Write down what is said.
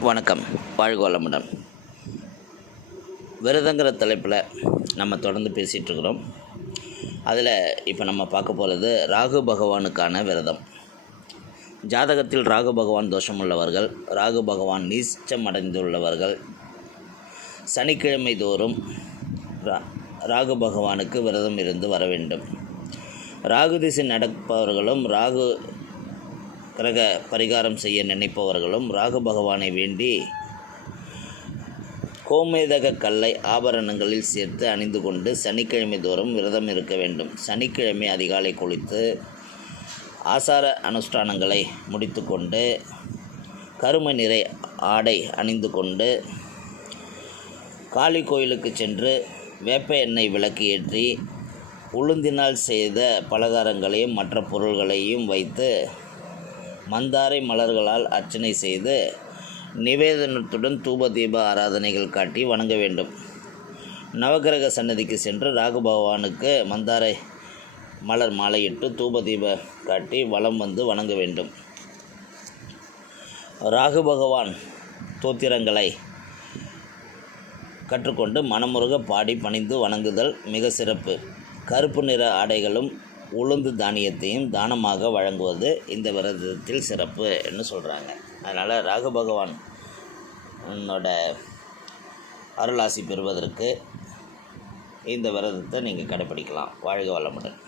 வணக்கம். வாழ்க வளமுடன். விரதங்கிற தலைப்பில் நம்ம தொடர்ந்து பேசிகிட்ருக்கிறோம் அதில் இப்போ நம்ம பார்க்க போகிறது ராகு பகவானுக்கான விரதம். ஜாதகத்தில் ராகு பகவான் தோஷம் உள்ளவர்கள் ராகு பகவான் நீச்சம் அடைந்துள்ளவர்கள் சனிக்கிழமை தோறும் ரா ராகு பகவானுக்கு விரதம் இருந்து வர வேண்டும். ராகு திசை நடப்பவர்களும் ராகு கிரக பரிகாரம் செய்ய நினைப்பவர்களும் ராகு பகவானை வேண்டி கோமேதக கல்லை ஆபரணங்களில் சேர்த்து அணிந்து கொண்டு சனிக்கிழமை தோறும் விரதம் இருக்க வேண்டும். சனிக்கிழமை அதிகாலை குளித்து ஆசார அனுஷ்டானங்களை முடித்துக்கொண்டு கருமை நிறை ஆடை அணிந்து கொண்டு காளி கோயிலுக்கு சென்று வேப்ப எண்ணெய் விளக்கு ஏற்றி உளுந்தினால் செய்த பலகாரங்களையும் மற்ற பொருள்களையும் வைத்து மந்தாரை மலர்களால் அர்ச்சனை செய்து நிவேதனத்துடன் தூப தீப ஆராதனைகள் காட்டி வணங்க வேண்டும். நவக்கிரக சன்னதிக்கு சென்று ராகு பகவானுக்கு மந்தாரை மலர் மாலையிட்டு தூப தீப காட்டி வலம் வந்து வணங்க வேண்டும். ராகு பகவான் தோத்திரங்களை கற்றுக்கொண்டு மனமுருக பாடி பணிந்து வணங்குதல் மிக சிறப்பு. கருப்பு நிற ஆடைகளும் உளுந்து தானியத்தையும் தானமாக வழங்குவது இந்த விரதத்தில் சிறப்பு என்று சொல்கிறாங்க அதனால் ராகு பகவான் அருளாசி பெறுவதற்கு இந்த விரதத்தை நீங்கள் கடைப்பிடிக்கலாம் வாழ்க வளமுடன்.